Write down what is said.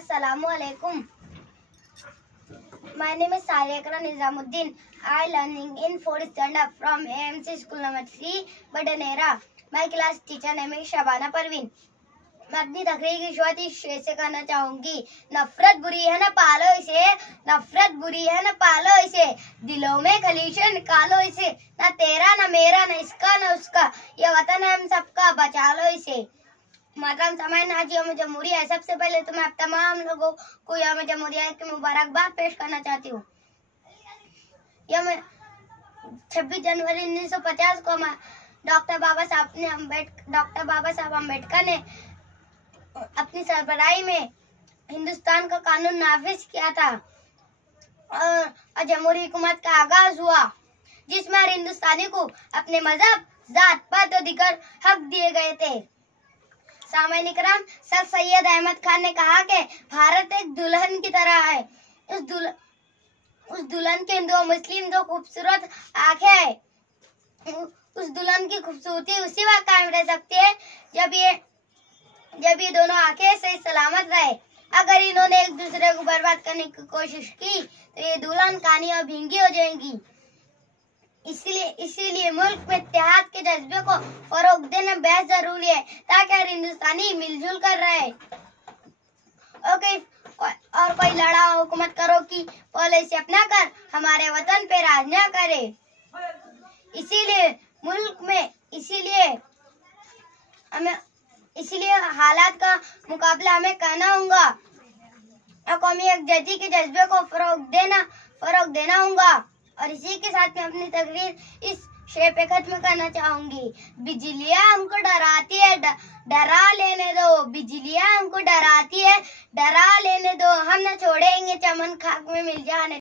Assalamualaikum. My name is Saliakra Nizamuddin. I learning in 4th standard from AMC School number 3, Badanera. My class teacher name is Shabana Parveen. मैं अपनी तकरीर की शुरुआत इस शेर से करना चाहूंगी। नफरत बुरी है ना पालो इसे, नफरत बुरी है ना पालो इसे, दिलों में खलीशे निकालो इसे, ना तेरा ना मेरा ना इसका ना उसका, ये वतन है हम सबका, बचा लो इसे। मोहतरम सामाईन, आज यौम जमहूरिया है। सबसे पहले तो मैं आप तमाम लोगों को यौम जमहूरिया की मुबारकबाद पेश करना चाहती हूँ। 26 जनवरी 1950 को डॉक्टर बाबा साहब अम्बेडकर ने अपनी सरबराही में हिंदुस्तान का कानून नाफिज किया था और जमहूरी हुकूमत का आगाज हुआ, जिसमें हर हिंदुस्तानी को अपने मजहब, जात पात और दीगर हक दिए गए थे। सामाईन इकराम, सर सैयद अहमद खान ने कहा कि भारत एक दुल्हन की तरह है। उस दुल्हन के दो मुस्लिम दो खूबसूरत आंखें हैं। उस दुल्हन की खूबसूरती उसी वक्त कायम रह सकती है जब ये दोनों आंखें सही सलामत रहे। अगर इन्होंने एक दूसरे को बर्बाद करने की कोशिश की तो ये दुल्हन कानी और भींगी हो जाएंगी। इसीलिए मुल्क में इत्तेहाद के जज्बे को फरोग देना बेहद जरूरी है, ताकि हर हिंदुस्तानी मिलजुल कर रहे और कोई लड़ा हुकूमत करो की पॉलिसी अपना कर हमारे वतन पे राज न करे। इसीलिए हालात का मुकाबला हमें करना होगा और कौमी यकजहती के जज्बे को फरोग देना होगा। और इसी के साथ मैं अपनी तकरीर इस शेर पे खत्म करना चाहूंगी। बिजलियां हमको डराती है, डरा लेने दो, बिजलियां हमको डराती है, डरा लेने दो, हम न छोड़ेंगे चमन खाक में मिल जाने।